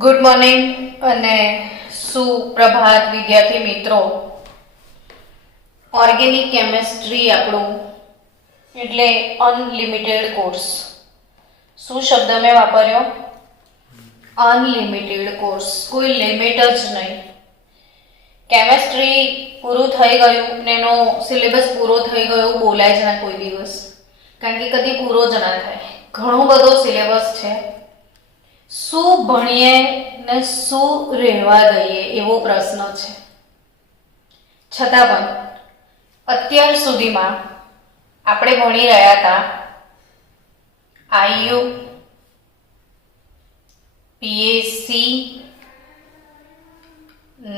Good morning અને સુપ્રભાત વિદ્યાર્થી મિત્રો. ઓર્ગેનિક કેમેસ્ટ્રી આપણું એટલે અનલિમિટેડ કોર્સ. શું શબ્દ મેં વાપર્યો? અનલિમિટેડ કોર્સ, કોઈ લિમિટ જ નહીં. કેમેસ્ટ્રી પૂરું થઈ ગયું ને એનો સિલેબસ પૂરો થઈ ગયો બોલાય જ ના કોઈ દિવસ, કારણ કે કદી પૂરો જ ના થાય. ઘણો બધો સિલેબસ છે. શું ભણીએ ને શું રહેવા દઈએ એવો પ્રશ્ન છે. છતાં પણ અત્યાર સુધીમાં આપણે ભણી રહ્યા હતા આઈયુ, પીએસસી,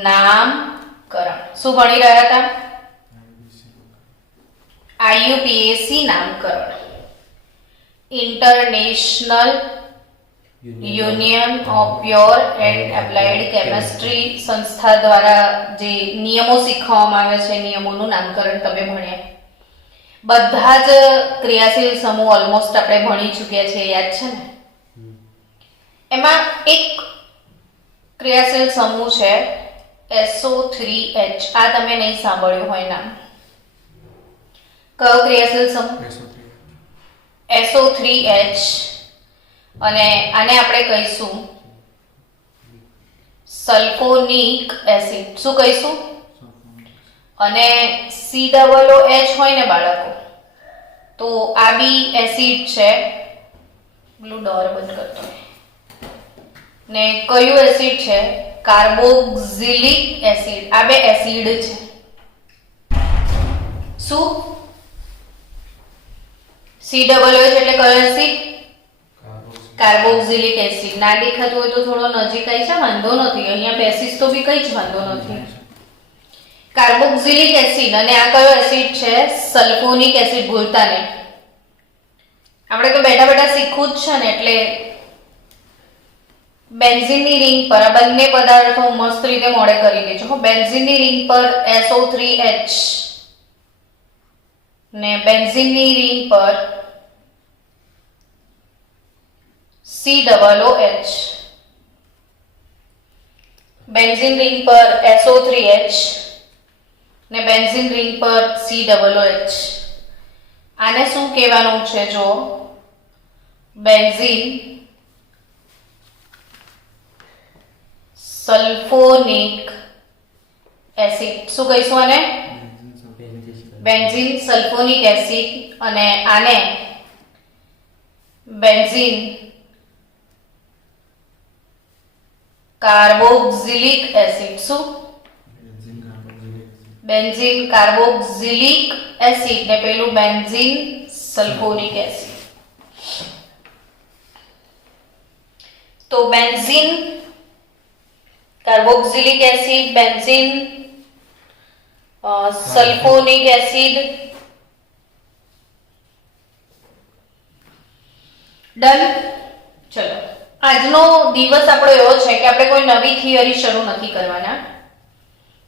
નામકરણ. શું ભણી રહ્યા હતા? આઈયુ, પીએસસી, નામકરણ. International union of pure and applied chemistry સંસ્થા દ્વારા જે નિયમો શીખવવામાં આવે છે, નિયમોનું નામકરણ તમે ભણ્યા. બધા જ ક્રિયાશીલ સમૂહ ઓલમોસ્ટ આપણે ભણી ચૂક્યા છે, યાદ છે ને? એમાં એક ક્રિયાશીલ સમૂહ છે SO3H. આ તમે નહીં સાંભળ્યું હોય નામ. કયો ક્રિયાશીલ સમૂહ? SO3H. અને આને આપણે કહીશું સલ્ફોનિક એસિડ. શું કહીશું? અને COOH હોય ને બાળકો, તો આ બી એસિડ છે. પેલું ડોર બંધ કરતો ને કયું એસિડ છે? Carboxylic acid. આ બે એસિડ છે. શું? COOH એટલે કયો એસિડ? Carboxylic acid. ના દેખાતું હોય તો થોડો નજીક આવી છે, વાંધો નથી. અહીંયા બેસીસ તો બી કઈ જ વાંધો નથી. Carboxylic acid. અને આ કયો એસિડ છે? Sulphonic acid. ભૂલતા નહીં. આપણે તો બેઠા બેઠા શીખવું જ છે ને, એટલે બેન્ઝીનની રિંગ પર આ બંને પદાર્થો મસ્ત રીતે મોડે કરી લેજો. બેન્ઝીનની રિંગ પર SO3H ને બેન્ઝીનની રિંગ પર COOH. બેન્ઝીન રિંગ પર SO3H ને બેન્ઝીન રિંગ પર COOH. આને શું કહેવાનું છે? જો બેન્ઝીન સલ્ફોનિક એસિડ. શું કહીશું આને? Benzene sulphonic acid. અને આને બેન્ઝીન કાર્બોક્સિલિક એસિડ. શું? બેન્ઝીન કાર્બોક્સિલિક એસિડ ને પેલું બેન્ઝીન સલ્ફોનિક એસિડ. તો benzene carboxylic acid, benzene sulphonic acid. Done. ચલો, આજનો દિવસ આપણો એવો છે કે આપણે કોઈ નવી થિયરી શરૂ નથી કરવાના,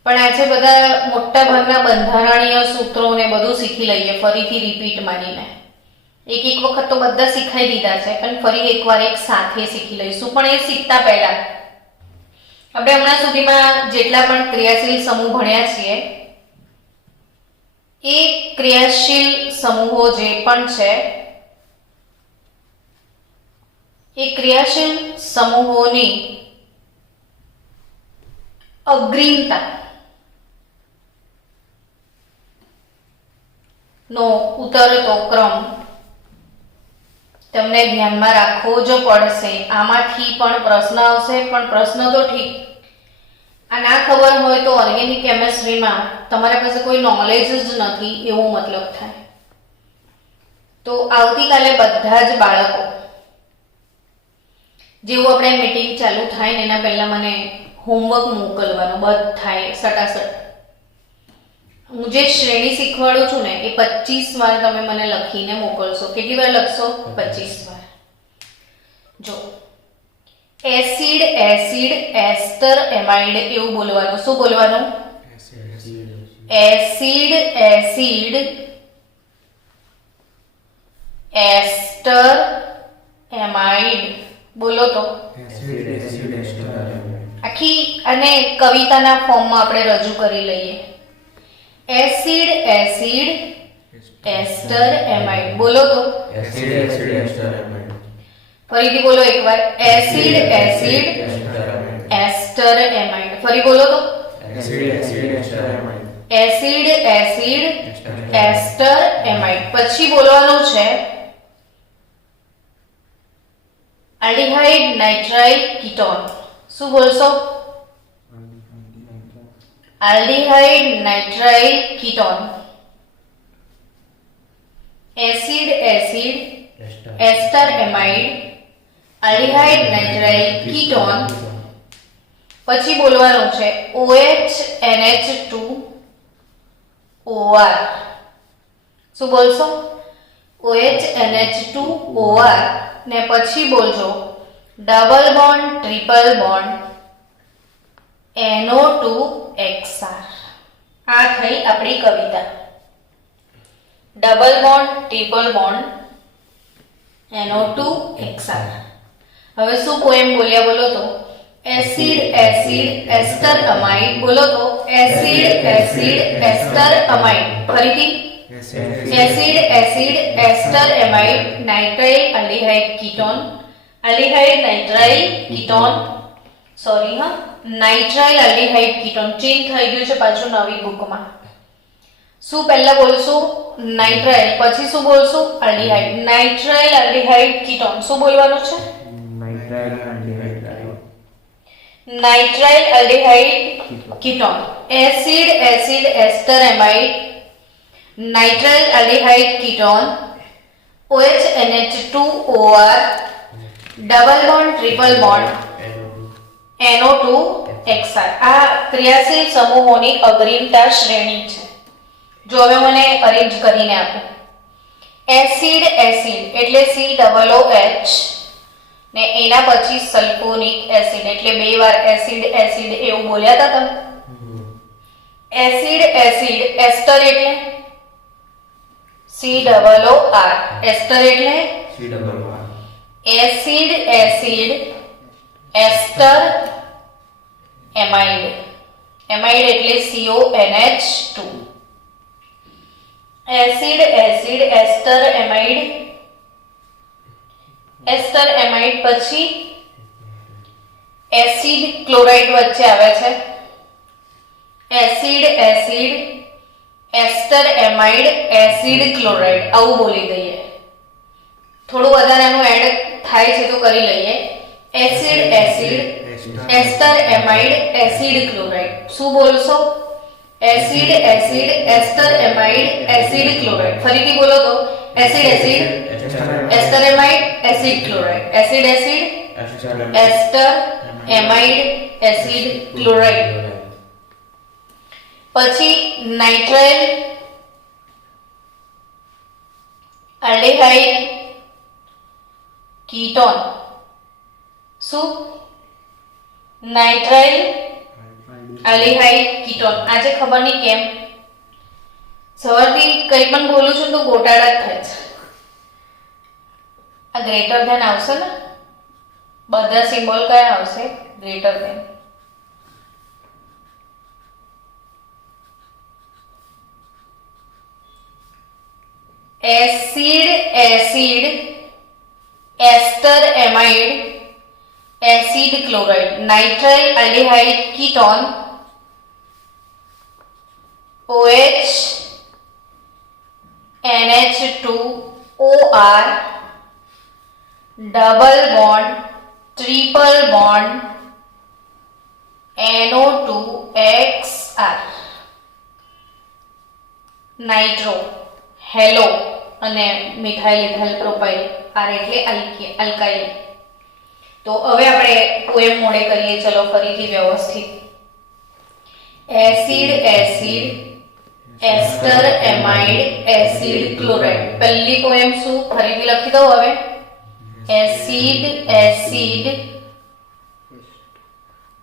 પણ આજે બધા મોટા ભાગના બંધારણીય સૂત્રો ને બધું શીખી લઈએ ફરીથી રિપીટ મારીને. એક વખત તો બધા શીખાઈ દીધા છે, પણ ફરી એકવાર એક સાથે શીખી લઈશું. પણ એ શીખતા પહેલા આપણે હમણાં સુધીમાં જેટલા પણ ક્રિયાશીલ સમૂહ ભણ્યા છીએ એ ક્રિયાશીલ સમૂહો જે પણ છે એ ક્રિયાશીલ સમૂહોની અગ્રીમતા નો ઉતરતો ક્રમ તમને ધ્યાનમાં રાખવો જ પડશે. આમાંથી પણ પ્રશ્ન આવશે, પણ પ્રશ્ન તો ઠીક, આ ના ખબર હોય તો ઓર્ગેનિક કેમેસ્ટ્રીમાં તમારા પાસે કોઈ નોલેજ જ નથી એવો મતલબ થાય. તો આવતીકાલે બધા જ બાળકો, જેવું આપણે મીટિંગ ચાલુ થાય ને એના પહેલા મને હોમવર્ક મોકલવાનો બધાએ સટાસટ. હું જે શ્રેણી શીખવાડું છું ને એ 25 વાર તમે મને લખીને મોકલશો. કેટલી વાર લખશો? 25 વાર. જો એસિડ, એસિડ, એસ્ટર, એમાઇડ એવું બોલવાનું. શું બોલવાનું? Acid, acid, ester, amide. બોલો તો. Acid acid ester amide. આખી અને કવિતાના ફોર્મમાં આપણે રજૂ કરી લઈએ. Acid acid ester amide. બોલો તો. Acid acid ester amide. ફરીથી બોલો એકવાર. Acid acid ester amide. ફરી બોલો તો. Acid acid ester amide. Acid acid ester amide. પછી બોલવાનું છે આલ્ડિહાઇડ નાઇટ્રાઇલ કીટોન. શું બોલશો? Aldehyde nitrile ketone. Acid acid ester amide aldehyde nitrile ketone. પછી બોલવાનું છે OHNH2OR. શું બોલશો? OHNH2OR ને પછી બોલજો double bond triple bond NO2XR. આ થઈ આપણી કવિતા. Double bond triple bond NO2XR. હવે શું પોએમ બોલ્યા બોલો તો? Acid acid ester amide. બોલો તો. Acid acid ester amide. ફરીથી. Acid acid ester amide nitrile aldehyde ketone. Aldehyde nitrile ketone. Sorry હા, નાઇટ્રાઇલ આલ્ડિહાઇડ કીટોન. ચેન્જ થઈ ગયું છે પાછું નવી બુકમાં. શું પહેલા બોલશું? નાઇટ્રાઇલ. પછી શું બોલશું? આલ્ડિહાઇડ. Nitrile aldehyde ketone. શું બોલવાનું છે? Nitrile aldehyde. Nitrile aldehyde ketone. Acid acid ester amide nitrile aldehyde ketone. OHNH2OR double bond triple bond NO2XR. આ ક્રિયાશીલ સમૂહોની અગ્રીમતા શ્રેણી છે. જો હવે મને અરેન્જ કરીને આપો. એસિડ એસિડ એટલે COOH ને એના પછી સલ્ફોનિક એસિડ એટલે બે વાર એસિડ એસિડ એવું બોલ્યા હતા તમે. એસિડ એસિડ એસ્ટર એટલે COOR. એસ્ટર એટલે COOR. Acid acid ester amide. Amide એટલે CONH2. Acid acid ester amide. એસ્ટર એમાઇડ પછી એસિડ ક્લોરાઇડ વચ્ચે આવે છે. Acid acid ester amide acid chloride. આવું બોલી દઈએ. થોડું વધારે એનું એડ થાય છે તો કરી લઈએ. Acid acid ester amide acid chloride. શું બોલશો? Acid acid ester amide acid chloride. ફરીથી બોલો તો. Acid acid ester amide acid chloride. Acid acid ester amide acid chloride. પછી નાઇટ્રાઇલ આલ્ડિહાઇડ કીટોન. શું? Nitrile aldehyde ketone. આજે ખબર નહીં કેમ સવારથી કંઈ પણ બોલું છું તો ગોટાળા જ થાય છે. આ ગ્રેટર ધેન આવશે ને? બધા સિમ્બોલ કયા આવશે? Greater than. Acid acid ester amide acid chloride. Nitrile aldehyde ketone OHNH2OR double bond triple bond NO2XR. Nitro halo અને મિથાઇલ ઇથાઇલ પ્રોપાઇલ. R એટલે આલ્કાઇલ. તો હવે આપણે પોએમ મોડે કરીએ. ચલો ફરીથી વ્યવસ્થિત. Acid acid ester amide acid chloride. પહેલી પોએમ શું? ફરીથી લખી દઉં હવે. Acid acid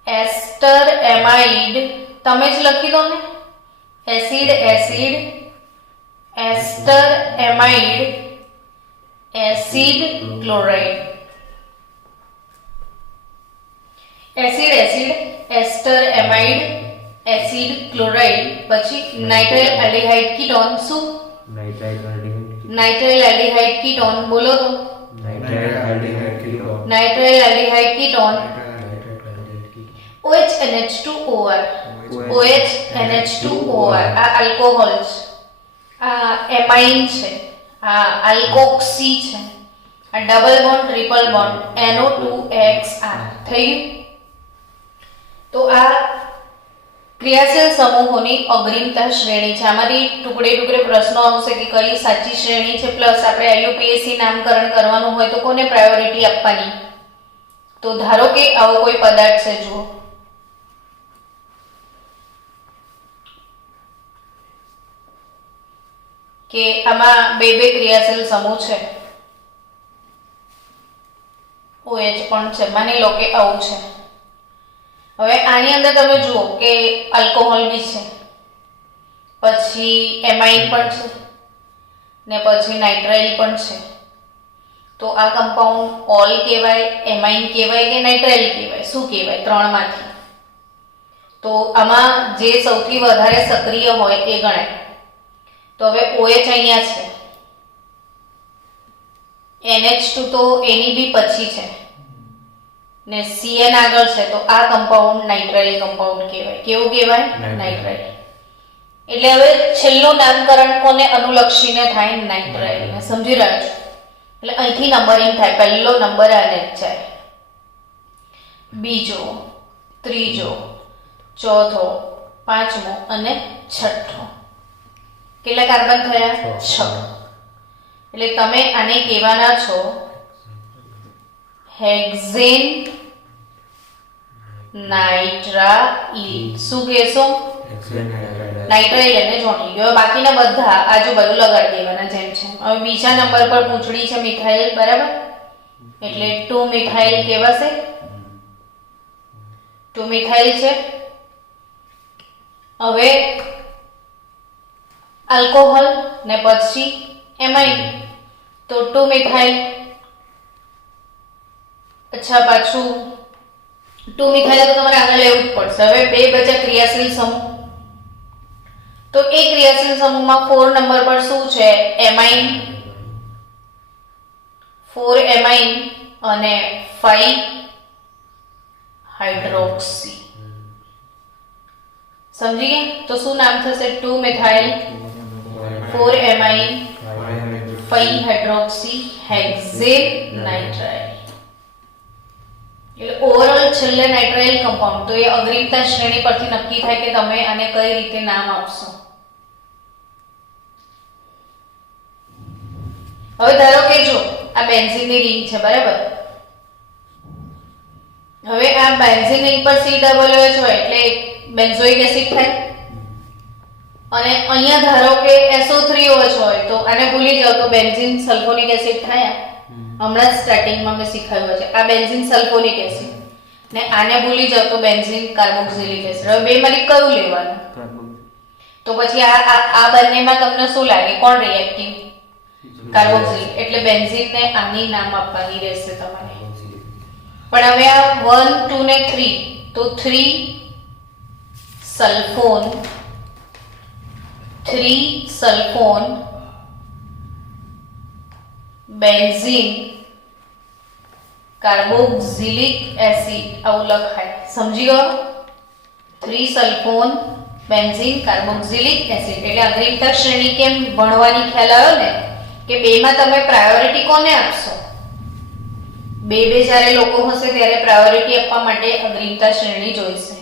ester amide. તમે જ લખી દો ને. Acid acid ester amide acid chloride. Acid acid, ester amide, acid chloride, પછી નાઇટ્રાઇલ એલ્ડિહાઇડ કીટોન. શું? Nitrile aldehyde nitrile aldehyde ketone. બોલો તો. Nitrile aldehyde ketone nitrile aldehyde ketone. Nitrile aldehyde ketone OH NH2OR. આ alcohol છે, આ amine છે, આ alkoxy છે, આ double bond triple bond NO2XR થયું. તો આ ક્રિયાશીલ સમૂહોની અગ્રીમતા શ્રેણી છે. આમાંથી ટુકડે ટુકડે પ્રશ્નો આવશે કે કઈ સાચી શ્રેણી છે, પ્લસ આપણે IUPAC નામકરણ કરવાનું હોય તો કોને પ્રાયોરિટી આપવાની. તો ધારો કે આવો કોઈ પદાર્થ છે, જુઓ કે આમાં બે ક્રિયાશીલ સમૂહ છે, OH પણ છે, માની લો કે આવું છે. હવે આની અંદર તમે જુઓ કે આલ્કોહોલ બી છે, પછી એમાઇન પણ છે, ને પછી નાઇટ્રાઇલ પણ છે. તો આ કમ્પાઉન્ડ ઓલ કહેવાય, એમાઇન કહેવાય કે નાઇટ્રાઇલ કહેવાય? શું કહેવાય ત્રણમાંથી? તો આમાં જે સૌથી વધારે સક્રિય હોય એ ગણાય. તો હવે OH અહીંયા છે, NH2 તો એની બી પછી છે, ને CN આગળ છે, તો આ કમ્પાઉન્ડ નાઇટ્રાઇલ કમ્પાઉન્ડ કહેવાય. કેવું કહેવાય? નાઇટ્રાઇલ. એટલે હવે છેલ્લું નામકરણ કોને અનુલક્ષીને થાય? નાઇટ્રાઇલ. સમજી રહ્યા છો? એટલે અહીંથી નંબરિંગ થાય. પહેલો નંબર આને જ જાય, બીજો, ત્રીજો, ચોથો, પાંચમો અને છઠ્ઠો. કેટલા કાર્બન થયા? 6. એટલે તમે આને કહેવાના છો હેક્ઝેન નાઇટ્રાઇલ. શું કહેશો? નાઇટ્રાઇલ એને ચોંટી ગયો. બાકીના બધા આજુબાજુ લગાડી દેવાના જેમ છે. હવે બીજા નંબર પર પૂંછડી છે મિથાઇલ, બરાબર? એટલે 2 મિથાઇલ કહેવાશે. 2 મિથાઇલ છે. હવે આલ્કોહોલ ને પછી એમાઇન, તો 2 મિથાઇલ. અચ્છા, પાછું 2 મિથાઇલ તો તમારે આગળ લેવું જ પડશે. હવે બે બચા ક્રિયાશીલ સમૂહ. તો એ ક્રિયાશીલ સમૂહમાં 4 નંબર પર શું છે? એમાઇન. 4 એમાઇન અને 5 હાઇડ્રોક્સી. સમજી ગયા? તો શું નામ થશે? 2 methyl, 4 amine, 5 hydroxy hexane nitrile. એટલે ઓવરઓલ છેલ્લે નાઇટ્રાઇલ કમ્પાઉન્ડ. તો એ અગ્રીમતા શ્રેણી પરથી નક્કી થાય કે તમે આને કઈ રીતે નામ આપશો. હવે ધારો કે જો આ બેન્ઝીનની રિંગ છે, બરાબર? હવે આ બેન્ઝીન રિંગ પર COOH હોય એટલે બેન્ઝોઇક એસિડ થાય. અને અહીંયા ધારો કે SO3OH હોય તો આને ભૂલી જાવ તો બેન્ઝીન સલ્ફોનિક એસિડ થાય. હમણાં સ્ટાર્ટિંગમાં મેં શીખવાડ્યું છે. આ બેન્ઝીન સલ્ફોનિક એસિડ, ને આને ભૂલી જાવ તો બેન્ઝીન કાર્બોક્સિલિક એસિડ. હવે બેમાંથી કયું લેવાનું? તો પછી આ બંનેમાં તમને શું લાગે કોણ રિએક્ટિવ? કાર્બોક્સિલિક. એટલે બેન્ઝીનને આની નામ આપવાની રહેશે તમારે. પણ હવે આ 1 2 ને 3, તો 3 સલ્ફોન, 3 સલ્ફોન બેન્ઝીન કાર્બોક્સિલિક એસિડ આવું લખાય. સમજી ગયો? 3 સલ્ફોન બેન્ઝીન કાર્બોક્સિલિક એસિડ. એટલે અગ્રીમતા શ્રેણી કેમ ભણવાની ખ્યાલ આવ્યો ને કે બેમાં તમે પ્રાયોરિટી કોને આપશો? બે જ્યારે લોકો હશે ત્યારે પ્રાયોરિટી આપવા માટે અગ્રીમતા શ્રેણી જોઈશે.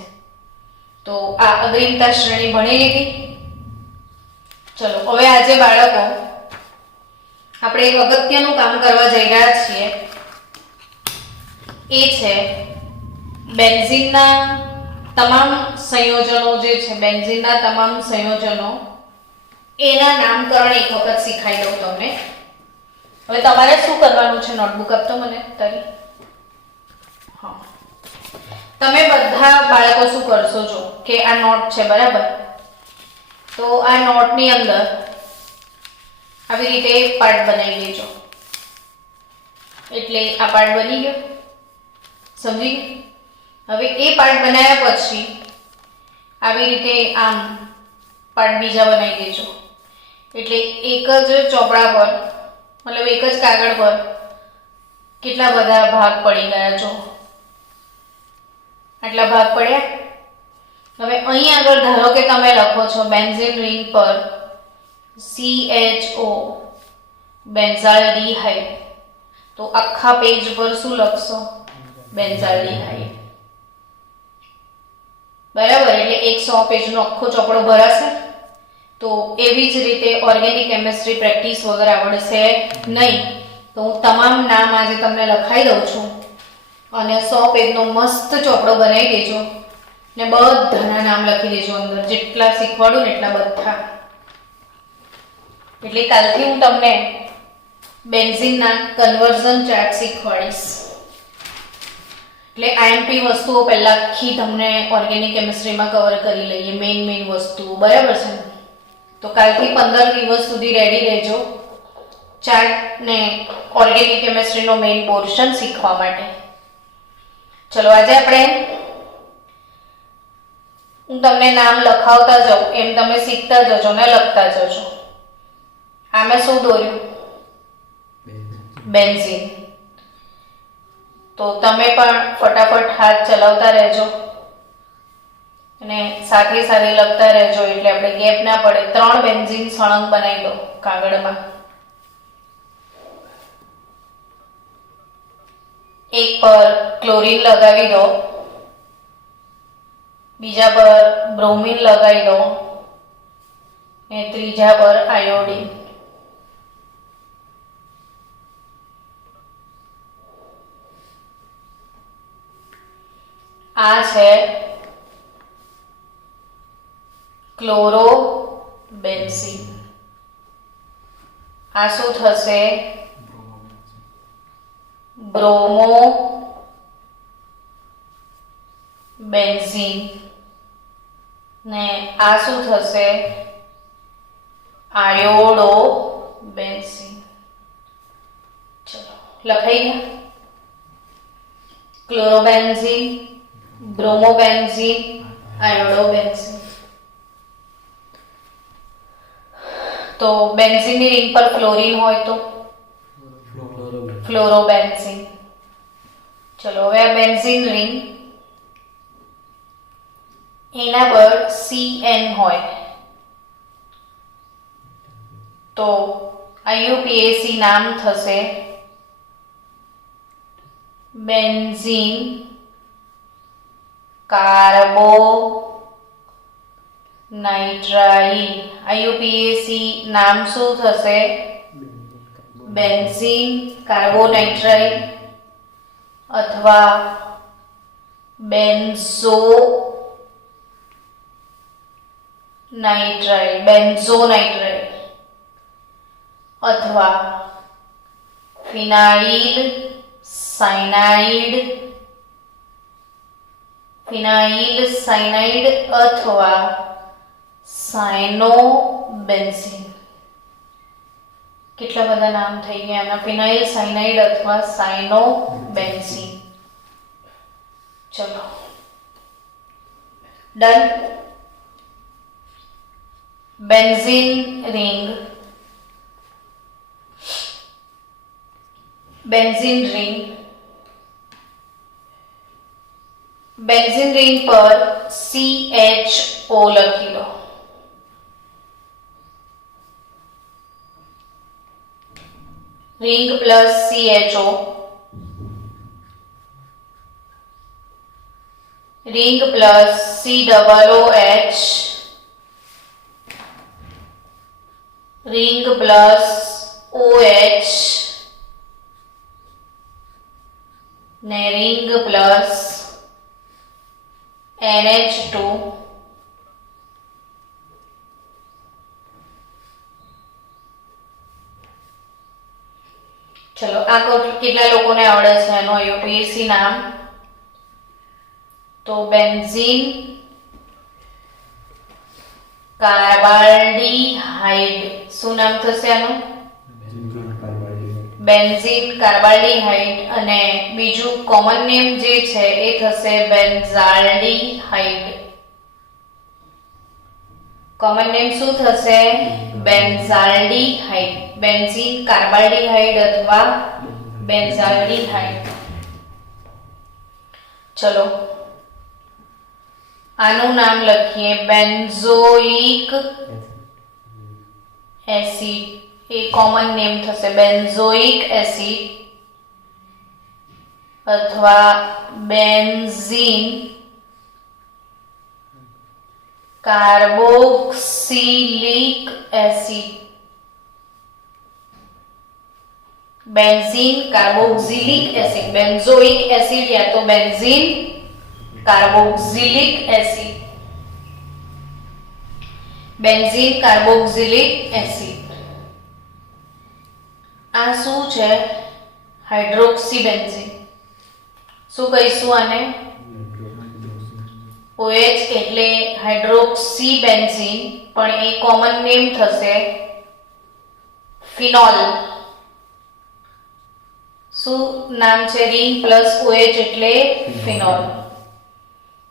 તો આ અગ્રીમતા શ્રેણી ભણી લીધી. ચલો, હવે આજે બાળકો આપણે એક અગત્યનું કામ કરવા જઈ રહ્યા છીએ. એ છે બેન્ઝીનના તમામ સંયોજનો જે છે, બેન્ઝીનના તમામ સંયોજનો એના નામકરણ એક વખત શીખાઈ દઉં તમને. હવે તમારે શું કરવાનું છે? નોટબુક આપતો મને તારી. હા, તમે બધા બાળકો શું કરશો? જો કે આ નોટ છે, બરાબર? તો આ નોટની અંદર આવી રીતે પાર્ટ બનાવી લેજો. એટલે આ પાર્ટ બની ગયો. સમજી ગયા? હવે એ પાર્ટ બનાવ્યા પછી આવી રીતે આમ પાર્ટ બીજા બનાવી દેજો. એટલે એક જ ચોપડા પર મતલબ એક જ કાગળ પર કેટલા બધા ભાગ પડી ગયા છો. આટલા ભાગ પડ્યા. હવે અહીં આગળ ધારો કે તમે લખો છો બેન્ઝીન રિંગ પર CHO બેન્ઝાલ્ડીહાઇડ, તો આખા પેજ પર શું લખશો? બેન્ઝાલ્ડીહાઇડ. બરાબર. એટલે 100 પેજનો આખો ચોપડો ભરાશે. તો એવી જ રીતે ઓર્ગેનિક કેમિસ્ટ્રી પ્રેક્ટિસ વગર આવડશે નહીં. તો હું તમામ નામ આજે તમને લખાઈ દઉં છું અને 100 પેજનો મસ્ત ચોપડો બનાવી દેજો ને બધાના નામ લખી દેજો અંદર. જેટલા શીખવાડું ને એટલા બધા. એટલે કાલથી હું તમને બેન્ઝીનના કન્વર્ઝન ચાર્ટ શીખવાડીશ. એટલે IMP વસ્તુઓ પહેલા આખી તમને ઓર્ગેનિક કેમિસ્ટ્રીમાં કવર કરી લઈએ, મેઇન વસ્તુઓ. બરાબર છે. તો કાલથી 15 દિવસ સુધી રેડી રહેજો ચાર્ટ ને ઓર્ગેનિક કેમિસ્ટ્રીનો મેઇન પોર્શન શીખવા માટે. ચલો આજે આપણે હું તમને નામ લખાવતા જાઉં એમ તમે શીખતા જજો ને લખતા જજો. આમે શું દોર્યું? બેન્ઝીન. તો તમે પણ ફટાફટ હાથ ચલાવતા રહેજો અને સાથે સાથે લખતા રહેજો એટલે આપણે ગેપ ના પડે. 3 બેન્ઝીન સળંગ બનાવી દો કાગળમાં. એક પર ક્લોરીન લગાવી દો, બીજા પર બ્રોમિન લગાવી દો અને ત્રીજા પર આયોડીન. આ છે ક્લોરોબેન્ઝીન. આ શું થશે? બ્રોમોબેન્ઝીન. ને આ શું થશે? આયોડોબેન્ઝીન. ચલો લખાઈ ગયા. ક્લોરોબેન્ઝીન, બ્રોમોબેન્ઝીન, આયોડોબેન્ઝીન. તો બેન્ઝીનની રિંગ પર ક્લોરીન હોય તો ફ્લોરોબેન્ઝીન. ચલો હવે આ બેન્ઝીન રિંગ એના પર CN હોય તો IUPAC નામ થશે બેન્ઝીન કાર્બો નાઇટ્રાઇલ. IUPAC નામ શું થશે? બેન્ઝીન કાર્બોનાઇટ્રાઇલ અથવા બેન્ઝોનાઇટ્રાઇલ અથવા ફિનાઇલ સાયનાઇડ અથવા સાયનોબેન્ઝીન. કેટલા બધા નામ થઈ ગયા આના. ફિનાઇલ સાયનાઇડ અથવા સાયનોબેન્ઝીન. ચલો done. Benzene ring benzene ring પર CHO લખી લો. Ring plus CHO, ring plus COOH, ring plus OH ને રિંગ પ્લસ NH2. ચલો આ કેટલા લોકોને આવડે છે એનો IUPAC નામ? તો બેન્ઝીન કાર્બાલ્ડીહાઇડ. શું નામ થશે આનું? બેન્ઝીન કાર્બાલ્ડીહાઇડ અને બીજું કોમન નેમ જે છે એ થશે બેન્ઝાલ્ડીહાઇડ. કોમન નેમ શું થશે? બેન્ઝાલ્ડીહાઇડ. બેન્ઝીન કાર્બાલ્ડીહાઇડ અથવા બેન્ઝાલ્ડીહાઇડ. ચલો આનું નામ લખીએ બેન્ઝોઇક એસિડ. એ કોમન નેમ થશે બેન્ઝોઇક એસિડ અથવા benzene carboxylic acid. Benzene carboxylic acid. Benzoic acid યા તો benzene carboxylic acid. Benzene carboxylic acid. આ શું છે? Hydroxy benzene. શું કહીશું આને? OH એટલે હાઇડ્રોક્સી બેન્ઝીન, પણ એ કોમન નેમ થશે ફિનોલ. શું નામ છે? રિંગ પ્લસ OH એટલે ફિનોલ.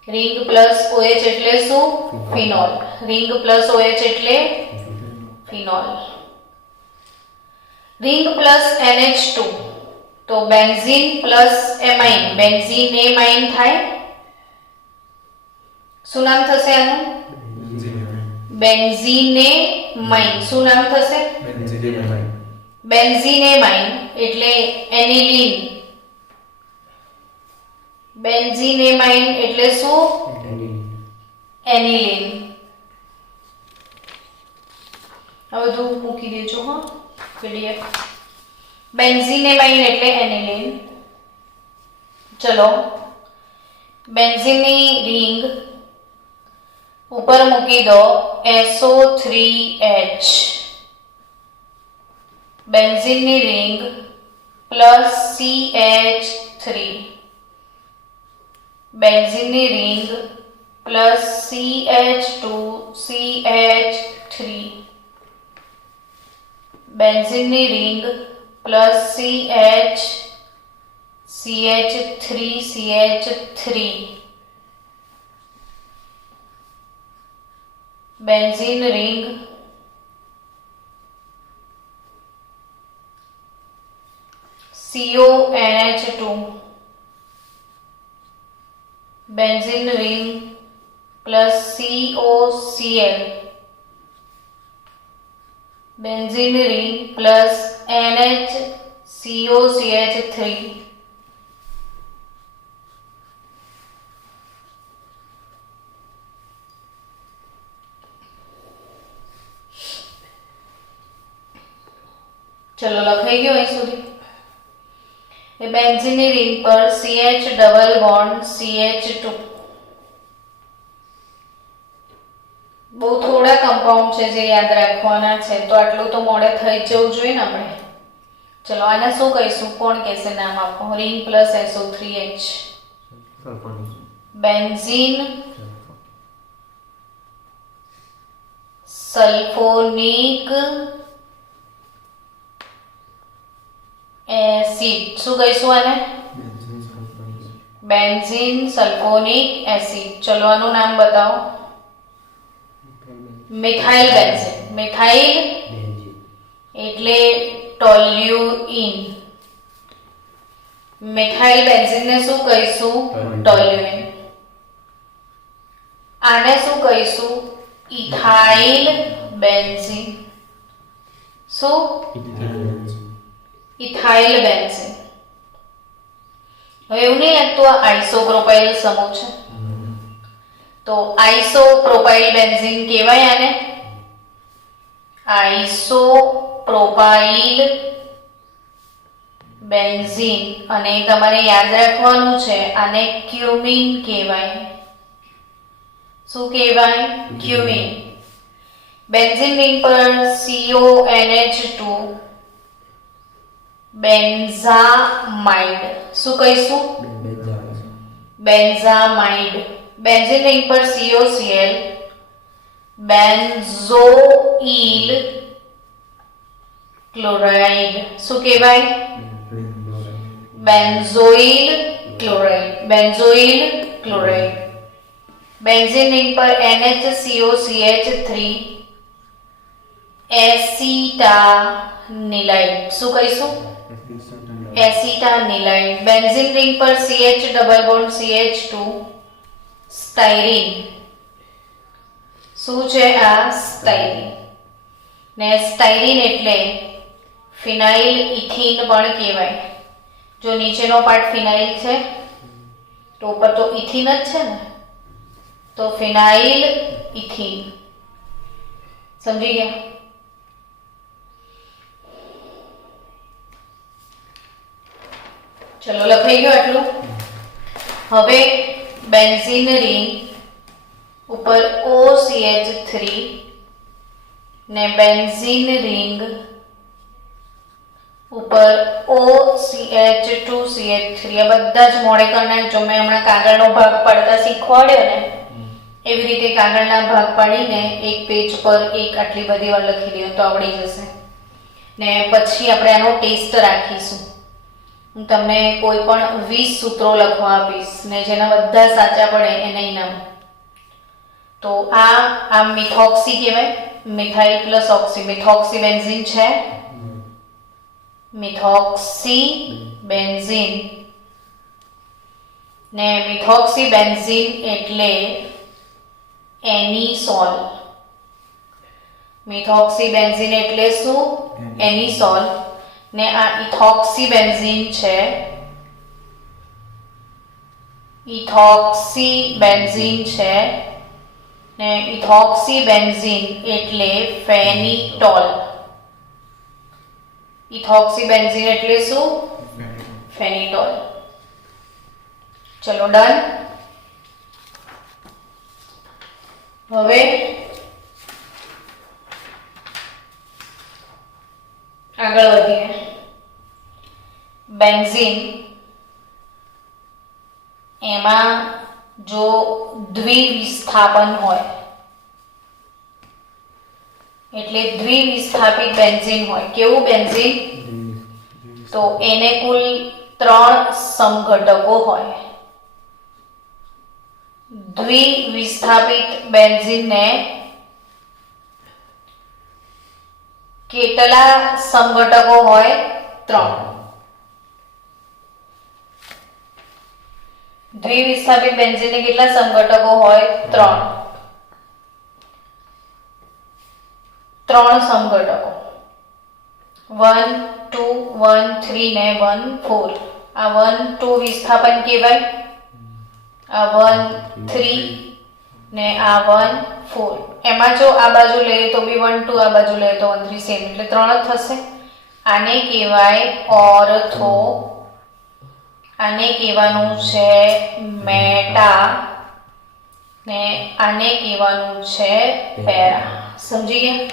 રિંગ પ્લસ OH એટલે શું? ફિનોલ. રિંગ પ્લસ OH એટલે ફિનોલ. રિંગ પ્લસ NH2 તો benzene plus amine. Benzene amine થાય. શું નામ થશે આનું? બેન્ઝીનેમાઇન. શું નામ થશે? બેન્ઝીનેમાઇન એટલે એનિલીન. બેન્ઝીનેમાઇન એટલે શું? એનિલીન. હવે બધું મૂકી દેજો હો PDF. બેન્ઝીનેમાઇન એટલે એનિલીન. ચલો બેન્ઝીનની રિંગ ઉપર મૂકી દો SO3H. બેન્ઝીનની રિંગ પ્લસ CH3. બેન્ઝીનની રિંગ પ્લસ CH2CH3. બેન્ઝીનની ring plus CH3CH3. Benzene ring CONH2. Benzene ring plus COCl. Benzene ring plus NHCOCH3. ચલો લખાઈ ગયો અહીં સુધી. એ બેન્ઝીનની રિંગ પર CH ડબલ બોન્ડ CH2. બહુ થોડા કમ્પાઉન્ડ છે જે યાદ રાખવાના છે, તો આટલું તો મોડે થઈ જવું જોઈએ ને આપણે. ચલો આને શું કહીશું? કોણ કહેશે નામ આપો? Ring plus SO3H. Benzene sulphonic acid. શું કહીશું આને? Benzene sulphonic acid. ચલો આનું નામ બતાવો. Methyl benzene. મિથાઇલ એટલે ટોલ્યુઇન. મિથાઇલ બેન્ઝીનને શું કહીશું? ટોલ્યુઇન. આને શું કહીશું? Ethyl benzene. શું? Ethyl benzene. હવે એવું નહીં લાગતું આ આઇસોપ્રોપાઇલ સમૂહ છે, તો આઇસોપ્રોપાઇલ બેન્ઝીન કહેવાય આને. આઇસોપ્રોપાઇલ બેન્ઝીન. અને તમારે યાદ રાખવાનું છે આને ક્યુમીન કહેવાય. શું કહેવાય? ક્યુમીન. બેન્ઝીન રિંગ પર CONH2. બેન્ઝામાઇડ. શું કહીશું? બેન્ઝામાઇડ. બેન્ઝીન રિંગ પર COCl. Benzoyl chloride. શું કહેવાય? chloride, benzoyl chloride. Benzoyl chloride. Benzene ring પર NHCOCH3 એસિટાનિલાઇડ. શું કહીશું? એસિટાનિલાઇડ. બેન્ઝીન રિંગ પર CH double bond CH2 styrene. શું છે આ? સ્ટાયરીન. ને સ્ટાયરીન એટલે ફિનાઇલ ઇથિન પણ કહેવાય. જો નીચેનો પાર્ટ ફિનાઇલ છે તો ઉપર તો ઇથિન જ છે ને, તો ફિનાઇલ ઇથિન. સમજી ગયા? ચલો લખાઈ ગયું આટલું. હવે બેન્ઝીન રિંગ ઉપર OCH3 ને બેન્ઝીન રિંગ ઉપર OCH2CH3 આ બધા જ મોડે કરી નાખજો. મેં હમણાં કાગળનો ભાગ પાડતા શીખવાડ્યો ને એવી રીતે કાગળના ભાગ પાડીને એક પેજ પર એક આટલી બધી વાર લખી દો તો આવડી જશે. ને પછી આપણે આનો ટેસ્ટ રાખીશું. હું તમને કોઈ પણ 20 સૂત્રો લખવા આપીશ ને જેના બધા સાચા પડે એને ઇનામ. તો આ મિથોક્સી કહેવાય. Methyl plus oxy. Methoxy benzene છે. મિથોક્સી બેન્ઝીન ને મિથોક્સી બેન્ઝીન એટલે એનિસોલ. મિથોક્સી બેન્ઝીન એટલે શું? એનિસોલ. ને આ ઇથોક્સી બેન્ઝીન છે. ઇથોક્સી બેન્ઝીન છે ને ઇથોક્સી બેન્ઝીન એટલે ફેનિટોલ. ઇથોક્સી બેન્ઝીન એટલે શું? ફેનિટોલ. ચલો ડન. હવે આગળ વધીએ. બેન્ઝીન એમાં જો દ્વિવિસ્થાપન હોય એટલે દ્વિવિસ્થાપિત બેન્ઝીન હોય. કેવું બેન્ઝીન? તો એને કુલ 3 સમઘટકો હોય. દ્વિવિસ્થાપિત બેન્ઝીનને કેટલા સમઘટકો હોય? 3. દ્વિવિસ્થાપિત બેન્ઝીનને કેટલા સમઘટકો હોય? 3. 3 સમઘટકો 1 2 1 3 ને 1 4. આ 1 2 વિસ્થાપન કહેવાય. આ 1 3 ને આ 1 4. એમાં જો આ બાજુ લઈએ તો બી 1 2, આ બાજુ લઈએ તો 1 3 સેમ એટલે 3 જ થશે. આને કહેવાય ઓર્થો. આને કહેવાનું છે મેટા ને આને કહેવાનું છે પેરા. સમજી ગયા?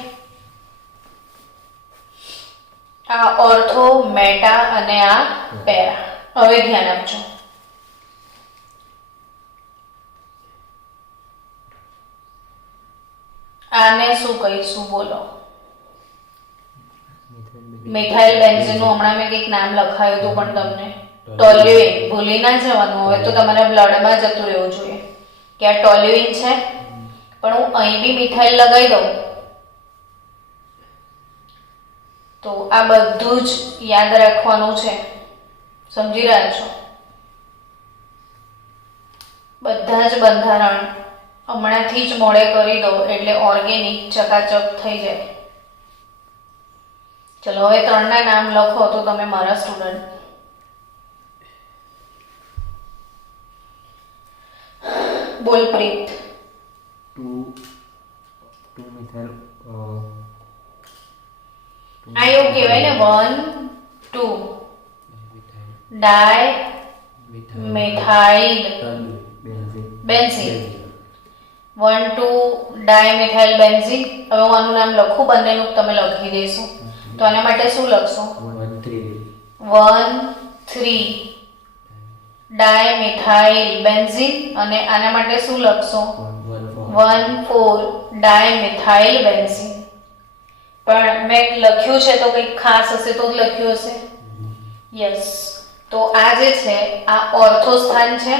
આ ઓર્થો, મેટા અને આ પેરા. હવે ધ્યાન આપજો. આને શું કહીશું બોલો? મિથાઇલ બેન્ઝીનનું હમણાં મેં કંઈક નામ લખાયું હતું પણ તમને ટોલ્યુઇન. ભૂલી ના જવાનું. હવે તો તમારા બ્લડમાં જતું રહેવું જોઈએ કે આ ટોલ્યુઇન છે. પણ હું અહીં બી મિથાઇલ લગાવી દઉં તો આ બધું જ યાદ રાખવાનું છે. સમજી રહ્યા છો? બધા જ બંધારણ હમણાંથી જ મોડે કરી દો એટલે ઓર્ગેનિક ચકાચક થઈ જાય. ચલો હવે 3 ના નામ લખો તો તમે મારા સ્ટુડન્ટ. બોલ પ્રીત. 2 methyl આ એવું કહેવાય ને 1 2 ડાય મિથાઇલ બેન્ઝીન. 1 2 dimethyl benzene. હવે હું આનું નામ લખું, બંનેનું તમે લખી દેશો. તો આના માટે શું લખશો? 1 3 ડાયમિથાઇલ બેન્ઝીન. અને આના માટે શું લખશો? 1 4 ડાયમિથાઇલ બેન્ઝીન. પણ મેં લખ્યું છે તો કંઈક ખાસ હશે તો જ લખ્યું હશે. યસ, તો આ જે છે આ ઓર્થો સ્થાન છે.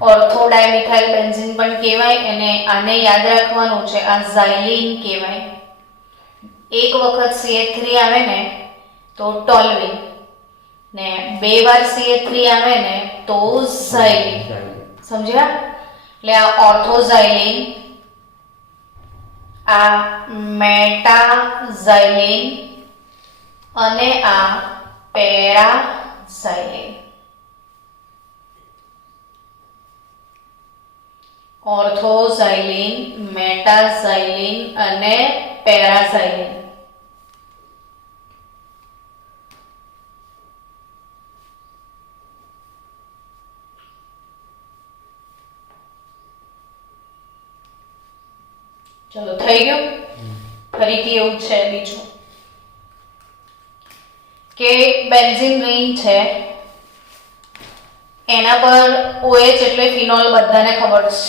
ઓર્થો ડાયમિથાઇલ બેન્ઝીન પણ કહેવાય અને આને યાદ રાખવાનું છે, આ ઝાઇલીન કહેવાય. એક વખત CH3 આવે ને તો ટોલ્યુઇન ને બે વાર CH3 આવે ને તો ઝાઇલીન. સમજ્યા? એટલે આ ઓર્થોઝાઇલીન, આ મેટાઝાઇલીન અને આ પેરાઝાઇલીન. ઓર્થોઝાઇલીન, મેટાઝાઇલીન અને પેરાઝાઇલીન. ચલો થઈ ગયું. ફરીથી એવું છે બીજું કે બેન્ઝીન રિંગ છે એના પર OH એટલે ફિનોલ, બધાને ખબર છે.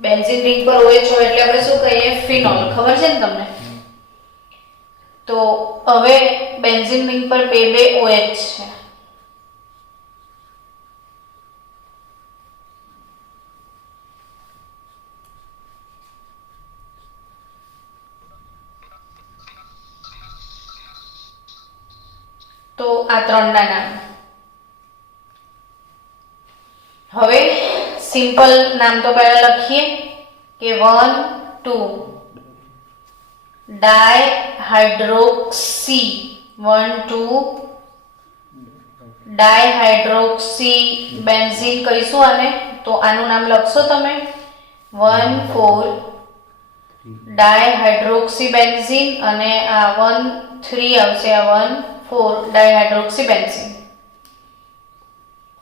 બેન્ઝીન રિંગ પર OH હોય એટલે આપણે શું કહીએ? ફિનોલ. ખબર છે ને તમને? તો હવે બેન્ઝીન રિંગ પર બે OH છે. તો આ ત્રણના નામ. હવે સિમ્પલ નામ તો પહેલા લખીએ કે 1 2 ડાયહાઇડ્રોક્સી 1 2 ડાયહાઇડ્રોક્સી બેન્ઝીન કહીશું આને. તો આનું નામ લખશો તમે 1 4 ડાયહાઇડ્રોક્સી બેન્ઝીન અને આ 1 3 આવશે, આ 1 4 dihydroxy benzene.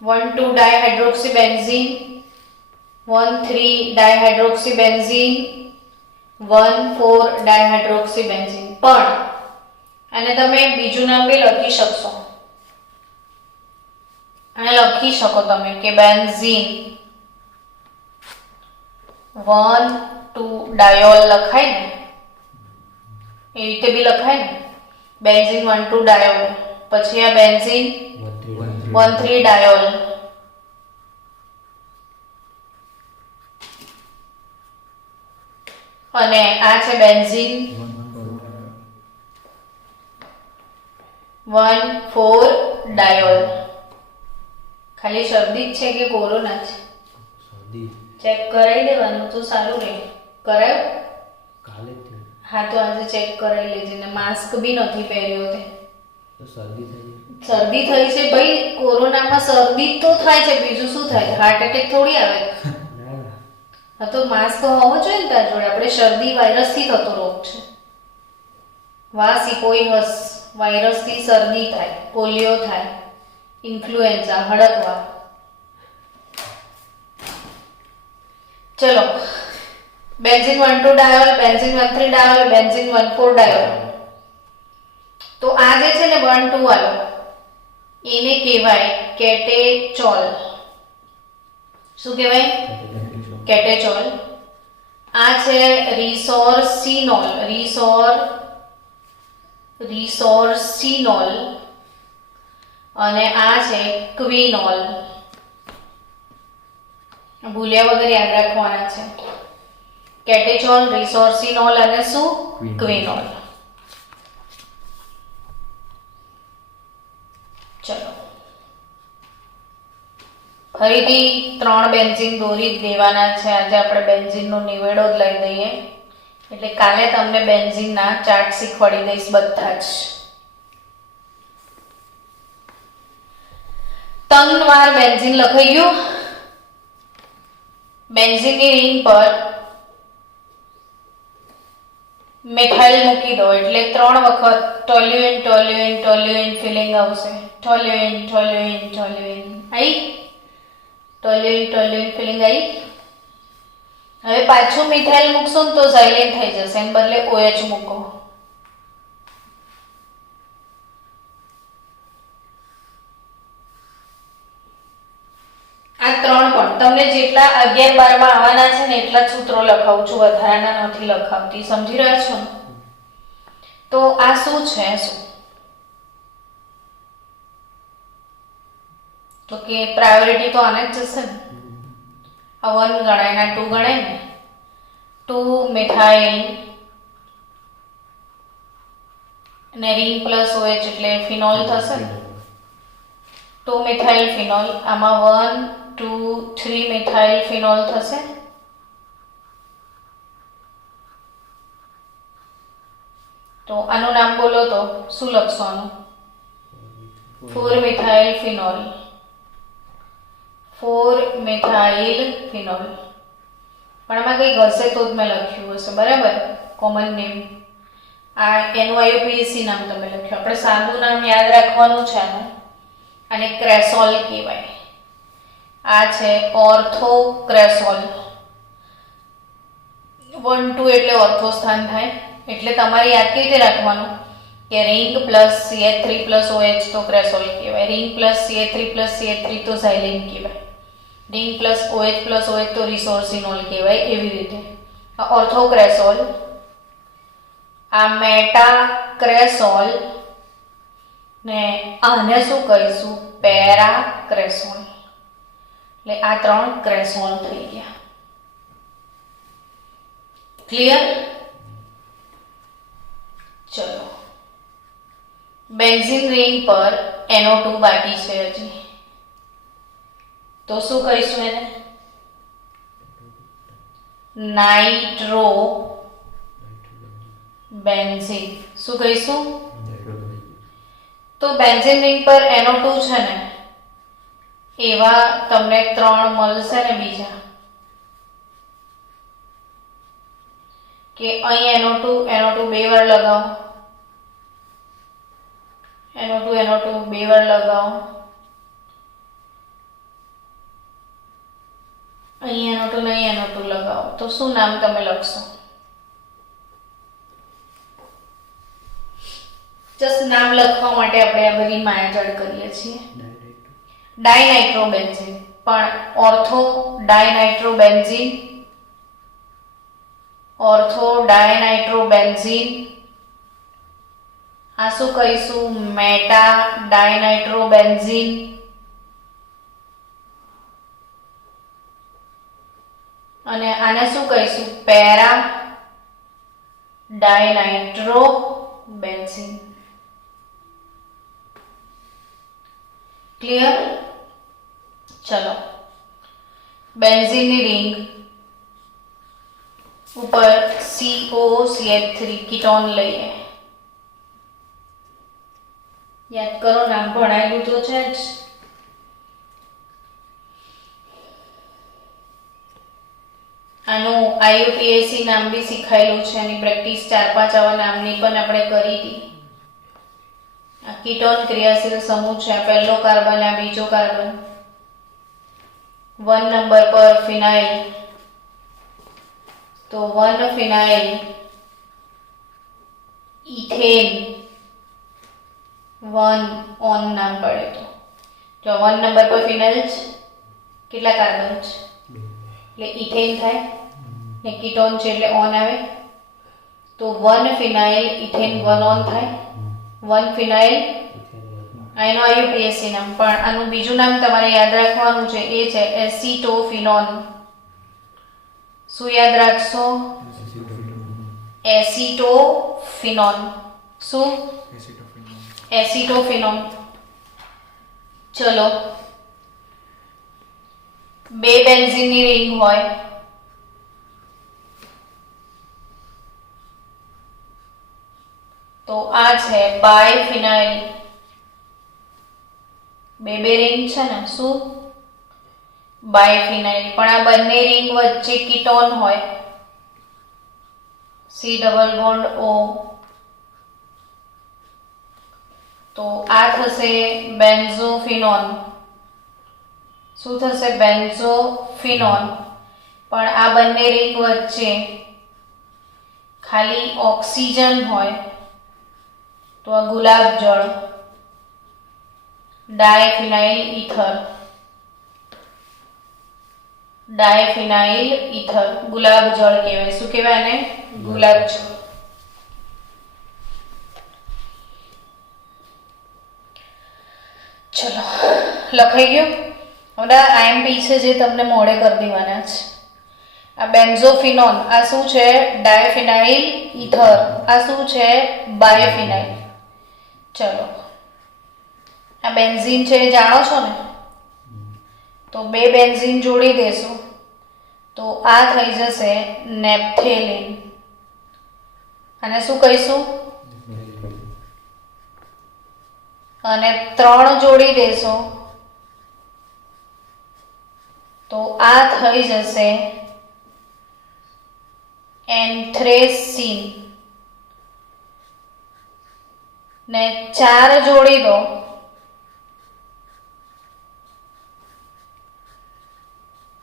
1 2 dihydroxy benzene, 1 3 dihydroxy benzene, 1 4 dihydroxy benzene. પણ આને તમે બીજું નામ બી લખી શકશો. આને લખી શકો તમે કે બેન્ઝીન 1 2 ડાયોલ લખાય ને, એ રીતે બી લખાય ને. બેન્ઝીન 1 2 ડાયોલ, પછી આ બેન્ઝીન 1 3 ડાયોલ, અને આ છે બેન્ઝીન 1 4 ડાયોલ. ખાલી શરદી જ છે કે કોરોના છે? ચેક કરાવી દેવાનું તો સારું રહે. કરાયો? કાલે હા, તો આજે ચેક કરાવી લેજે. ને માસ્ક બી નથી પહેર્યો તે. તો શરદી થઈ છે ભાઈ. કોરોનામાં શરદી તો થાય છે, બીજું શું થાય? હાર્ટ એટેક થોડી આવે. હા, તો માસ્ક હોવો જોઈએ ને તાર જોડે. આપણે શરદી વાયરસથી થતો રોગ છે. વાસિકોઇહસ વાયરસથી શરદી થાય, પોલિયો થાય, ઇન્ફ્લુએન્ઝા, હડકવા. ચલો, benzene 1 2 diol, benzene 1 3 diol, benzene 1 4 diol. તો આ જે છે ને 1 2 વાળો, એને કહેવાય કેટેચોલ. શું કહેવાય? કેટેચોલ. આ છે રિસોર્સિનોલ, રિસોર્સિનોલ, અને આ છે ક્વિનોલ. ભૂલ્યા વગર યાદ રાખવાના છે. કેટેચોલ, રિસોર્સિનોલ અને શું? ક્વિનોલ. ચલો, ફરીથી 3 બેન્ઝીન દોરી જ દેવાના છે. આજે આપણે બેન્ઝીનનો નિવેડો જ લઈ દઈએ, એટલે કાલે તમને બેન્ઝીનના ચાર્ટ શીખવાડી દઈશ બધા જ. તંગવાર બેન્ઝીન લખાઈ ગયું. બેન્ઝીનની રિંગ પર મિથાઇલ મૂકી દો એટલે 3 વખત ટોલ્યુઇન ટોલ્યુઇન ટોલ્યુઇન ફિલિંગ આવશે. ટોલ્યુઇન ટોલ્યુઇન ટોલ્યુઇન આઈ, ટોલ્યુઇન ટોલ્યુઇન ફિલિંગ આઈ. હવે પાછું મિથાઇલ મૂકશો ને તો ઝાઇલીન થઈ જશે, એમ બદલે OH મૂકો. આ 3 પણ તમને જેટલા 11 12 માં આવવાના છે ને એટલા જ સૂત્રો લખાવું છું, વધારાના નથી લખાવતી. સમજી રહ્યા છો ને? તો આ શું છે? શું તો કે પ્રાયોરિટી તો આને જ જશે ને. આ 1 ગણાય ના 2 ગણાય ને. 2 મિથાઇલ અને રિંગ પ્લસ OH એટલે ફિનોલ થશે ને. 2 મિથાઇલ ફિનોલ, આમાં 1 2 3 મિથાઇલ ફિનોલ થશે. તો આનું નામ બોલો તો શું લખશો આનું? 4 મિથાઇલ ફિનોલ. 4 methyl phenol. પણ આમાં કંઈક હશે તો જ મેં લખ્યું હશે, બરાબર, કોમન નેમ. આ એનું IUPAC નામ તમે લખ્યું. આપણે સાદું નામ યાદ રાખવાનું છે આનું. આને ક્રેસોલ કહેવાય. આ છે ઓર્થોક્રેસોલ. 1 2 એટલે ઓર્થો સ્થાન થાય. એટલે તમારે યાદ કેવી રીતે રાખવાનું કે ring plus CH3 plus OH તો ક્રેસોલ કહેવાય. Ring plus CH3 plus CH3 તો ઝાઇલિન કહેવાય. Ring plus OH plus OH તો રિસોર્સિનોલ કહેવાય. એવી રીતે આ ઓર્થોક્રેસોલ, આ મેટાક્રેસોલ ને આને શું કહીશું? પેરાક્રેસોલ. એટલે આ 3 ક્રેસોલ થઈ ગયા. ક્લિયર? ચલો, બેન્ઝીન રિંગ પર NO2 બાકી છે હજી, તો શું કહીશું એને? Nitro benzene. શું કહીશું? તો બેન્ઝીન રિંગ પર NO2 છે ને, એવા તમને 3 મળશે ને બીજા, કે અહીં NO2 બે વાર લગાવો, NO2 બે વાર લગાવો, અહીં NO2 ને અહીં NO2 લગાવો. તો શું નામ તમે લખશો? જસ્ટ નામ લખવા માટે આપણે આ બધી માયાજાળ કરીએ છીએ. ડાયનાઇટ્રોબેન્ઝીન. પણ ઓર્થો ડાયનાઇટ્રોબેન્ઝીન, ઓર્થો ડાયનાઇટ્રોબેન્ઝીન. આ શું કહીશું? મેટા ડાયનાઇટ્રોબેન્ઝીન. અને આને શું કહીશું? પેરા ડાયનાઇટ્રોબેન્ઝીન. ક્લિયર? ચલો, બેન્ઝીનની રિંગ ઉપર COCH3 કીટોન લઈએ. યાદ કરો, નામ ભણાયેલું તો છે જ. આનું IUPAC નામ બી શીખાયેલું છે. એની પ્રેક્ટિસ 4-5 આવા નામની પણ આપણે કરી હતી. આ કીટોન ક્રિયાશીલ સમૂહ છે. આ પહેલો કાર્બન, આ બીજો કાર્બન. 1 નંબર પર ફિનાઇલ, તો 1 ફિનાઇલ ઇથેન. 1 ઓન નામ પડે તો જો 1 નંબર પર ફિનાઇલ કેટલા કાર્બન છે? એટલે ઇથેન થાય ને, કીટોન છે એટલે ઓન આવે. તો 1 ફિનાઇલ ઇથેન 1 ઓન થાય. 1 ફિનાઇલ, એનો IUPAC નામ. પણ આનું બીજું નામ તમારે યાદ રાખવાનું છે, એ છે એસિટોફિનોન. શું યાદ રાખશો? એસિટોફિનોન. શું? એસિટોફિનોન. ચલો, 2 બેન્ઝીનની રિંગ હોય તો આ છે બાયફિનાઇલ. 2 રિંગ છે ને, શું? બાયફિનાઇલ. પણ આ બંને રિંગ વચ્ચે કીટોન હોય, C ડબલ બોન્ડ O. તો આ થશે બેન્ઝોફિનોન. શું થશે? બેન્ઝોફિનોન. પણ આ બંને રિંગ વચ્ચે ખાલી ઓક્સિજન હોય તો આ ગુલાબ જળ, ડાયફિનાઇલ ઇથર. ડાયફિનાઇલ ઇથર ગુલાબ જળ કહેવાય. શું કહેવાય આને? ગુલાબ જળ. ચલો લખાઈ ગયું. બધા આઈએમપી છે જે તમને મોડે કરી દેવાના છે. આ બેન્ઝોફિનોન, આ શું છે? ડાયફિનાઇલ ઇથર. આ શું છે? બાયોફિનાઇલ. ચલો આ બેન્ઝીન છે એ જાણો છો ને? તો બે બેન્ઝીન જોડી દેશું તો આ થઈ જશે નેપ્થેલિન. અને શું કહીશું? અને 3 જોડી દેશો તો આ થઈ જશે એન્થ્રેસીન. ને 4 જોડી દો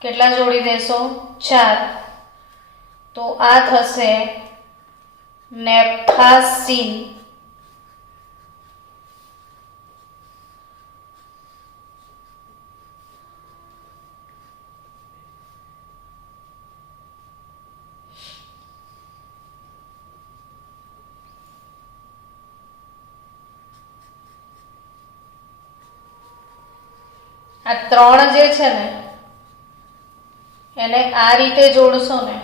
કેટલા જોડી દેશો? 4. તો આ થશે નેપ્થાસીન. આ 3 જે છે ને એને આ રીતે જોડશો ને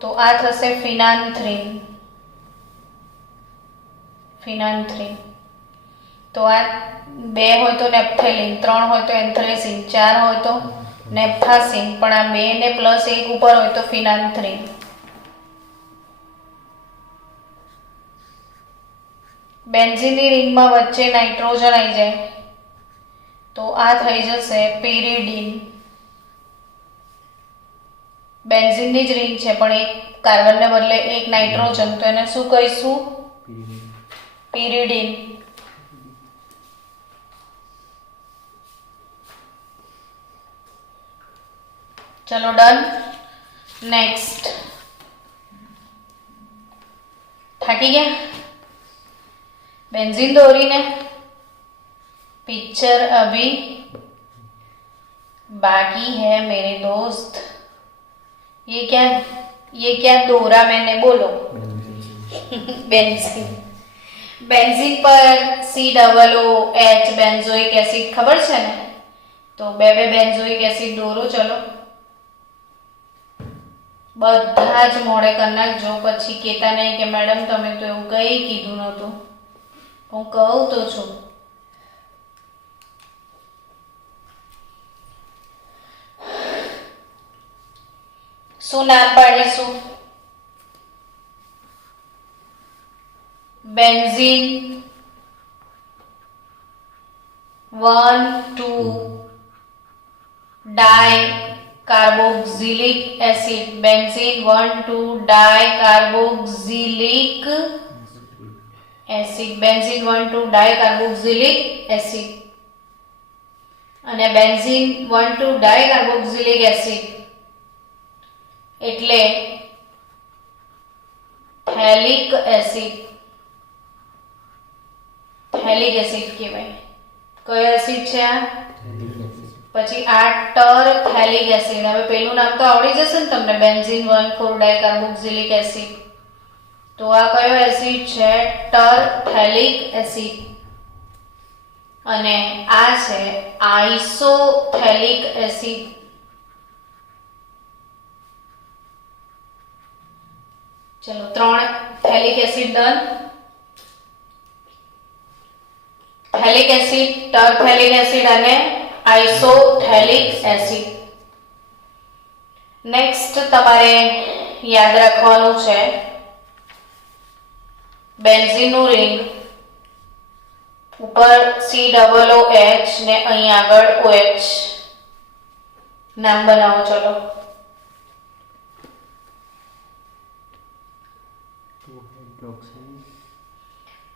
તો આ થશે ફિનાન્થ્રીન. તો આ 2 હોય તો નેપ્થેલિન, 3 હોય તો એન્થ્રેસીન, 4 હોય તો નેપ્થાસીન, પણ આ 2 ને +1 ઉપર હોય તો ફિનાન્થ્રીન. બેન્ઝીનની રિંગમાં વચ્ચે નાઇટ્રોજન આવી જાય તો આ થઈ જશે પેરિડીન. બેન્ઝીનની જ રિંગ છે પણ એક કાર્બનને બદલે એક નાઇટ્રોજન, તો એને શું કહીશું? પેરિડીન. ચલો ડન. નેક્સ્ટ. થાકી ગયા? बेंजीन दौरी ने पिक्चर अभी बाकी है मेरे दोस्त. ये क्या दोरा मैंने बोलो. बेंजीन. बेंजीन पर COOH बेंजोइक एसिड खबर है ने, तो बे बेंजोइक एसिड दोरो. चलो બધા જ મોડે કરી નાખજો, પછી કહેતા નહીં કે મેડમ તમે તો એવું કંઈ કીધું નહોતું. હું કહું તો છું. શું નામ પાડીશું? Benzene 1,2 dicarboxylic acid. Benzene 1,2 dicarboxylic acid. Benzene 1,2 dicarboxylic acid અને બેન્ઝીન 1,2 डाइकार्बोक्सिलिक एसिड એટલે થેલિક એસિડ. થેલિક એસિડ કહેવાય. કયો એસિડ છે આ? પછી આ ટર થેલિક એસિડ. હવે પેલું નામ તો આવડી જશે ને તમને, બેન્ઝીન 1,4 ડાઇકાર્બોક્સિલિક એસિડ. તો આ કયો એસિડ છે? ટર થેલિક એસિડ. અને આ છે આઇસોથેલિક એસિડ. ચલો 3 થેલિક એસિડ ડન. થેલિક એસિડ, ટર થેલિક એસિડ અને આઇસોથેલિક એસિડ. નેક્સ્ટ તમારે યાદ રાખવાનું છે બેન્ઝીનનું રિંગ ઉપર COOH ને અહીં આગળ OH. નામ બનાવો. ચલો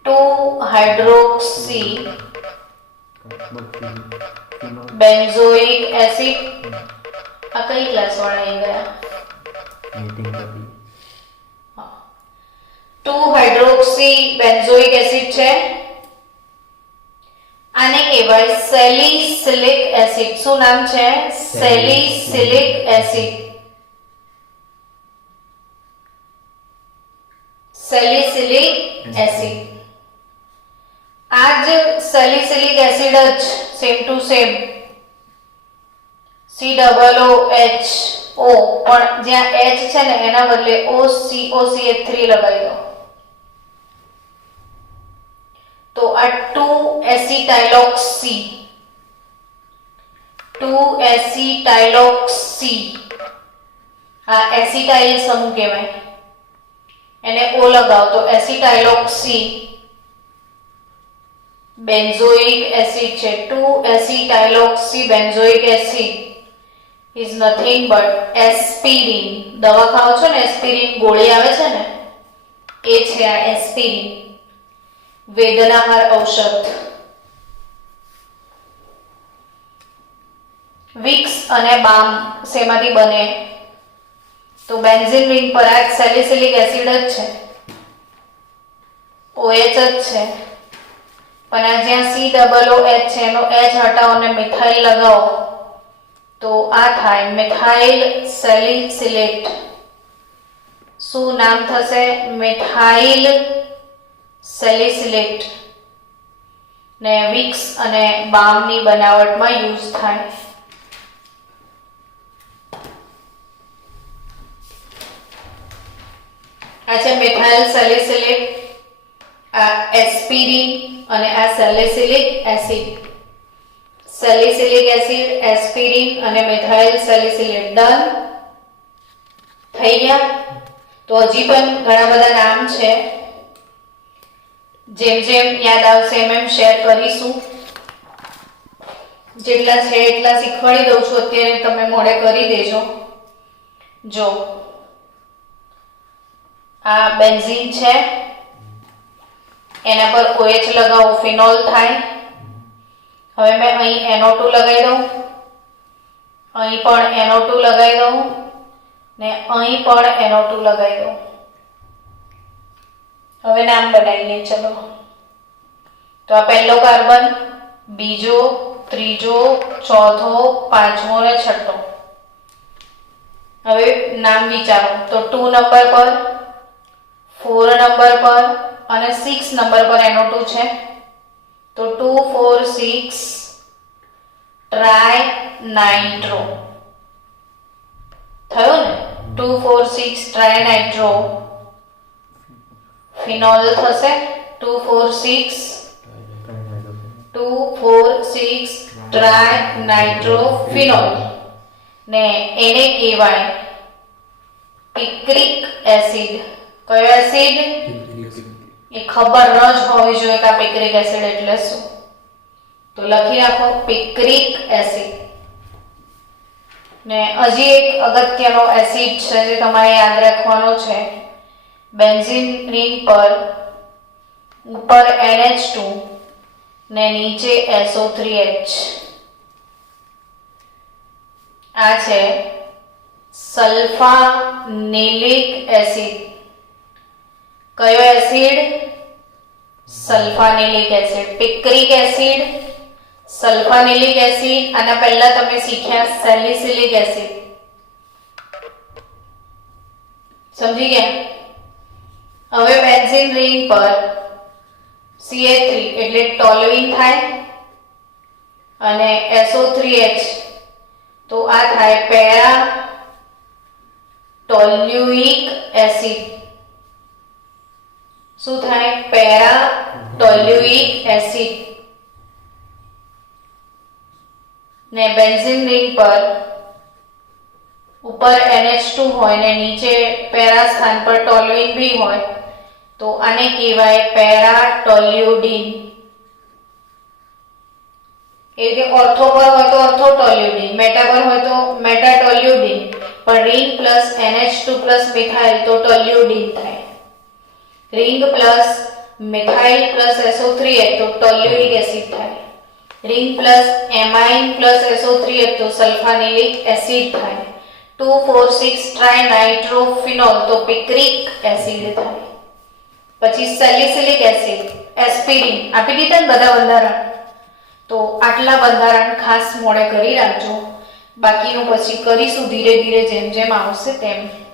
2-हाइड्रोक्सी बेंजोइक एसिड. આ કઈ ક્લાસ વાળા આવી ગયા? 2-हाइड्रोक्सी बेंजोइक एसिड છે. આને કહેવાય સેલિસિલિક એસિડ. શું નામ છે? Salicylic acid. Salicylic acid. આ જ સેલિસિલિક એસિડ જ સેમ ટુ સેમ COOHO પણ જ્યાં H છે ને એના બદલે OCOCH3 લગાવી દો તો આ 2-એસિટાઇલોક્સ-C 2-એસિટાઇલોક્સ-C આ એસિટાઇલ સમૂહ કહેવાય એને O લગાવો તો એસિટાઇલોક્સ-C બેન્ઝોઇક એસિડ છે two acetyloxy benzoic acid is nothing but aspirin દવા ખાઓ છો ને એસ્પિરિન ગોળી આવે છે ને એ છે આ એસ્પિરિન વેદનાહાર ઔષધ વિક્સ અને બામ શેમાંથી બને તો બેન્ઝીન રિંગ પર આ સેલિસિલિક એસિડ જ છે OH જ છે પણ આ જ્યાં COOH છે એનો H હટાવો અને મિથાઇલ લગાવો તો આ થાય મિથાઇલ સેલિસિલેટ શું નામ થશે મિથાઇલ સેલિસિલેટ ને વિક્સ અને બામની બનાવટમાં યુઝ થાય આ છે મિથાઇલ સેલિસિલેટ આ એસ્પિરિન અને આ salicylic acid salicylic acid aspirin અને મિથાઇલ સેલિસિલેટ ડન થઈ ગયા તો હજી પણ ઘણા બધા નામ છે જેમ જેમ યાદ આવશે એમ શેર કરીશું જેટલા છે એટલા શીખવાડી દઉં છું અત્યારે તમે મોડે કરી દેજો જો આ બેન્ઝીન છે એના પર OH લગાવો ફિનોલ થાય હવે મેં અહીં NO2 લગાવી દઉં અહીં પણ NO2 લગાવી દઉં ને અહીં પણ NO2 લગાવી દઉં હવે નામ બનાવીએ ચલો તો આ પહેલો કાર્બન બીજો ત્રીજો ચોથો પાંચમો અને છઠ્ઠો હવે નામ વિચારો તો 2 નંબર પર 4 નંબર પર અને 6 નંબર પર NO2 છે તો 2 4 6 ટ્રાય નાઇટ્રો થયો ને 2 4 6 ટ્રાય નાઇટ્રો ફિનોલ થશે 2 4 6 ટ્રાય નાઇટ્રો ફિનોલ ને એને કહેવાય પિક્રિક એસિડ કયો એસિડ એ ખબર ન જ હોવી જોઈએ કે આ પિક્રિક એસિડ એટલે શું તો લખી રાખો પિક્રિક એસિડ ને હજી એક અગત્યનો એસિડ છે જે તમારે યાદ રાખવાનો છે બેન્ઝીન રિંગ પર ઉપર NH2 ને નીચે SO3H આ છે સલ્ફાનિલિક એસિડ કયો acid sulphanilic acid picric acid sulphanilic acid આના પહેલા તમે શીખ્યા સેલિસિલિક એસિડ સમજી ગયા હવે બેન્ઝીન રિંગ પર CH3 એટલે ટોલ્યુઇન થાય અને SO3H તો આ થાય પેરા ટોલ્યુઇક એસિડ શું થાય પેરા ટોલ્યુઇક એસિડ ને બેન્ઝીન રિંગ પર ઉપર NH2 હોય ને નીચે પેરા સ્થાન પર ટોલ્યુઇન भी હોય તો આને કહેવાય પેરા ટોલ્યુડિન એ રીતે ઓર્થો પર હોય તો ઓર્થો ટોલ્યુડિન મેટા પર હોય તો મેટા ટોલ્યુડિન પણ ring plus NH2 plus methyl તો ટોલ્યુડિન થાય ring plus methyl plus SO3H તો ટોલ્યુઇક એસિડ થાય ring plus amine plus SO3H તો સલ્ફાનિલિક એસિડ થાય 2 4 6 ટ્રાય નાઇટ્રોફિનોલ તો પિક્રિક એસિડ થાય પછી સેલિસિલિક એસિડ એસ્પિરિન આપી દીધા ને બધા બંધારણ તો આટલા બંધારણ ખાસ મોડે કરી રાખજો બાકીનું પછી કરીશું ધીરે ધીરે જેમ જેમ આવશે તેમ